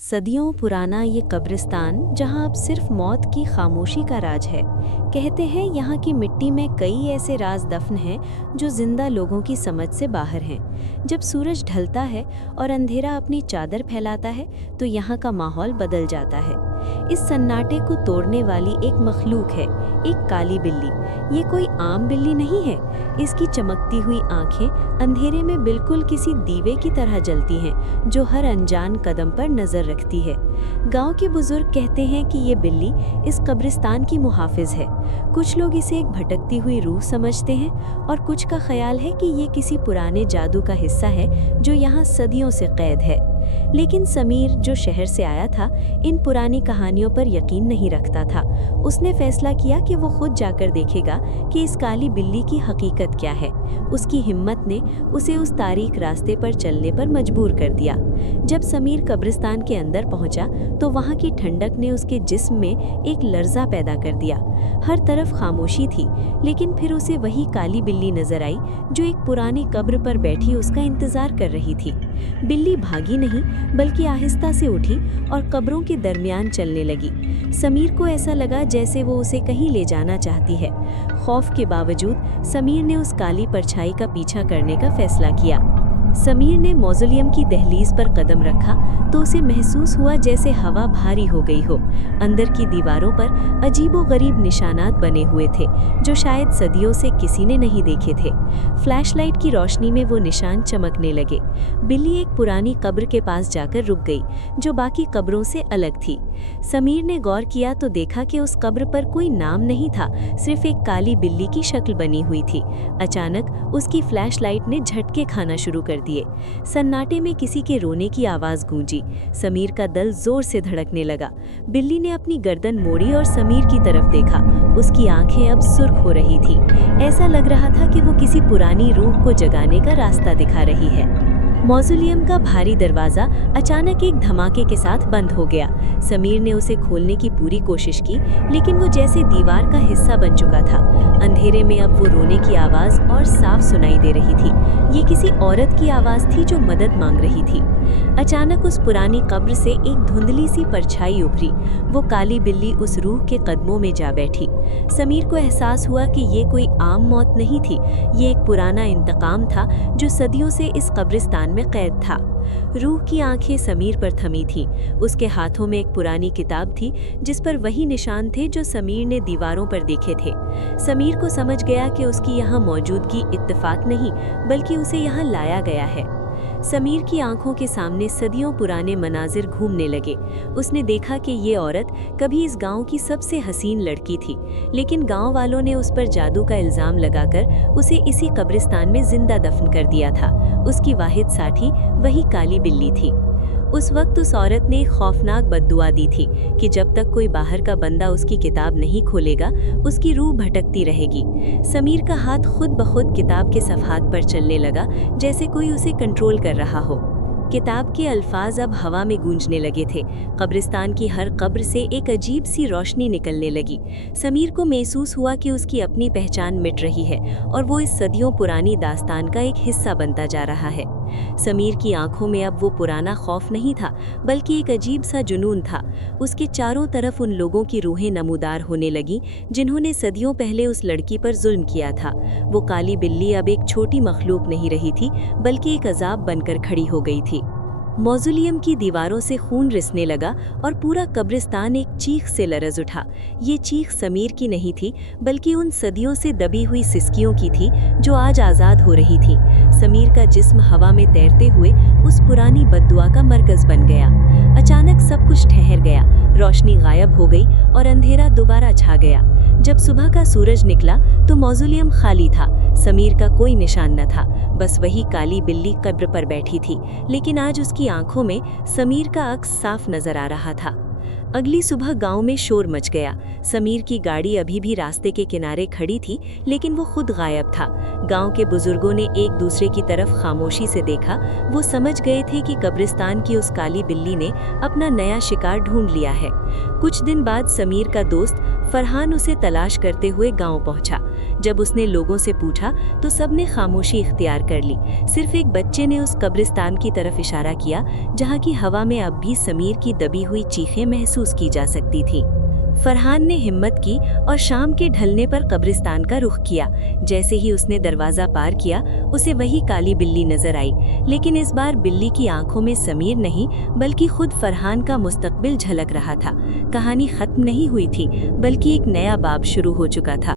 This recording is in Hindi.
सदियों पुराना ये कब्रिस्तान जहां अब सिर्फ मौत की खामोशी का राज है। कहते हैं यहाँ की मिट्टी में कई ऐसे राज दफन हैं जो जिंदा लोगों की समझ से बाहर हैं। जब सूरज ढलता है और अंधेरा अपनी चादर फैलाता है तो यहाँ का माहौल बदल जाता है। इस सन्नाटे को तोड़ने वाली एक मखलूक है, एक काली बिल्ली। ये कोई आम बिल्ली नहीं है। इसकी चमकती हुई आंखें अंधेरे में बिल्कुल किसी दीवे की तरह जलती हैं जो हर अनजान कदम पर नजर रखती है। गांव के बुजुर्ग कहते हैं कि ये बिल्ली इस कब्रिस्तान की मुहाफिज है। कुछ लोग इसे एक भटकती हुई रूह समझते हैं और कुछ का ख्याल है कि ये किसी पुराने जादू का हिस्सा है जो यहाँ सदियों से कैद है। लेकिन समीर, जो शहर से आया था, इन पुरानी कहानियों पर यकीन नहीं रखता था। उसने फैसला किया कि वो खुद जाकर देखेगा कि इस काली बिल्ली की हकीकत क्या है। उसकी हिम्मत ने उसे उस तारीख रास्ते पर चलने पर मजबूर कर दिया। जब समीर कब्रिस्तान के अंदर पहुंचा तो वहां की ठंडक ने उसके जिस्म में एक लर्जा पैदा कर दिया। हर तरफ खामोशी थी, लेकिन फिर उसे वही काली बिल्ली नजर आई जो एक पुरानी कब्र पर बैठी उसका इंतजार कर रही थी। बिल्ली भागी नहीं, बल्कि आहिस्ता से उठी और कब्रों के दरमियान चलने लगी। समीर को ऐसा लगा जैसे वो उसे कहीं ले जाना चाहती है। खौफ के बावजूद समीर ने उस काली परछाई का पीछा करने का फैसला किया। समीर ने मौज़ोलियम की दहलीज पर कदम रखा तो उसे महसूस हुआ जैसे हवा भारी हो गई हो। अंदर की दीवारों पर अजीबोगरीब निशानात बने हुए थे जो शायद सदियों से किसी ने नहीं देखे थे। फ्लैशलाइट की रोशनी में वो निशान चमकने लगे। बिल्ली एक पुरानी कब्र के पास जाकर रुक गई जो बाकी कब्रों से अलग थी। समीर ने गौर किया तो देखा कि उस कब्र पर कोई नाम नहीं था, सिर्फ एक काली बिल्ली की शक्ल बनी हुई थी। अचानक उसकी फ्लैशलाइट ने झटके खाना शुरू कर दिए। सन्नाटे में किसी के रोने की आवाज गूंजी। समीर का दिल जोर से धड़कने लगा। बिल्ली ने अपनी गर्दन मोड़ी और समीर की तरफ देखा। उसकी आंखें अब सुर्ख हो रही थी। ऐसा लग रहा था कि वो किसी पुरानी रूह को जगाने का रास्ता दिखा रही है। मौज़ोलियम का भारी दरवाज़ा अचानक एक धमाके के साथ बंद हो गया। समीर ने उसे खोलने की पूरी कोशिश की, लेकिन वो जैसे दीवार का हिस्सा बन चुका था। अंधेरे में अब वो रोने की आवाज़ और साफ सुनाई दे रही थी। ये किसी औरत की आवाज़ थी जो मदद मांग रही थी। अचानक उस पुरानी कब्र से एक धुंधली सी परछाई उभरी। वो काली बिल्ली उस रूह के कदमों में जा बैठी। समीर को एहसास हुआ कि ये कोई आम मौत नहीं थी, ये एक पुराना इंतकाम था जो सदियों से इस कब्रिस्तान में कैद था। रूह की आंखें समीर पर थमी थीं। उसके हाथों में एक पुरानी किताब थी जिस पर वही निशान थे जो समीर ने दीवारों पर देखे थे। समीर को समझ गया कि उसकी यहाँ मौजूदगी इत्तेफाक नहीं, बल्कि उसे यहाँ लाया गया है। समीर की आंखों के सामने सदियों पुराने मनाजिर घूमने लगे। उसने देखा कि ये औरत कभी इस गांव की सबसे हसीन लड़की थी, लेकिन गांव वालों ने उस पर जादू का इल्जाम लगाकर उसे इसी कब्रिस्तान में जिंदा दफन कर दिया था। उसकी वाहिद साथी वही काली बिल्ली थी। उस वक्त उस औरत ने खौफनाक बद्दुआ दी थी कि जब तक कोई बाहर का बंदा उसकी किताब नहीं खोलेगा, उसकी रूह भटकती रहेगी। समीर का हाथ खुद ब खुद किताब के सफ़हात पर चलने लगा, जैसे कोई उसे कंट्रोल कर रहा हो। किताब के अल्फाज अब हवा में गूंजने लगे थे। कब्रिस्तान की हर कब्र से एक अजीब सी रोशनी निकलने लगी। समीर को महसूस हुआ कि उसकी अपनी पहचान मिट रही है और वो इस सदियों पुरानी दास्तान का एक हिस्सा बनता जा रहा है। समीर की आंखों में अब वो पुराना खौफ नहीं था, बल्कि एक अजीब सा जुनून था। उसके चारों तरफ उन लोगों की रूहें नमूदार होने लगी जिन्होंने सदियों पहले उस लड़की पर जुल्म किया था। वो काली बिल्ली अब एक छोटी मखलूक नहीं रही थी, बल्कि एक अजाब बनकर खड़ी हो गई थी। मौज़ोलियम की दीवारों से खून रिसने लगा और पूरा कब्रिस्तान एक चीख से लरज़ उठा। ये चीख समीर की नहीं थी, बल्कि उन सदियों से दबी हुई सिसकियों की थी जो आज आज़ाद हो रही थी। समीर का जिस्म हवा में तैरते हुए उस पुरानी बद्दुआ का मरकज़ बन गया। अचानक सब कुछ ठहर गया, रोशनी गायब हो गई और अंधेरा दोबारा छा गया। जब सुबह का सूरज निकला तो मौज़ोलियम खाली था। समीर का कोई निशान न था, बस वही काली बिल्ली कब्र पर बैठी थी, लेकिन आज उसकी आंखों में समीर का अक्स साफ नजर आ रहा था। अगली सुबह गांव में शोर मच गया। समीर की गाड़ी अभी भी रास्ते के किनारे खड़ी थी, लेकिन वो खुद गायब था। गांव के बुजुर्गों ने एक दूसरे की तरफ खामोशी से देखा। वो समझ गए थे कि कब्रिस्तान की उस काली बिल्ली ने अपना नया शिकार ढूंढ लिया है। कुछ दिन बाद समीर का दोस्त फरहान उसे तलाश करते हुए गांव पहुंचा। जब उसने लोगों से पूछा तो सबने खामोशी इख्तियार कर ली। सिर्फ एक बच्चे ने उस कब्रिस्तान की तरफ इशारा किया, जहां की हवा में अब भी समीर की दबी हुई चीखें महसूस की जा सकती थी। फरहान ने हिम्मत की और शाम के ढलने पर कब्रिस्तान का रुख किया। जैसे ही उसने दरवाजा पार किया, उसे वही काली बिल्ली नजर आई, लेकिन इस बार बिल्ली की आंखों में समीर नहीं बल्कि खुद फरहान का मुस्तकबिल झलक रहा था। कहानी खत्म नहीं हुई थी, बल्कि एक नया बाब शुरू हो चुका था।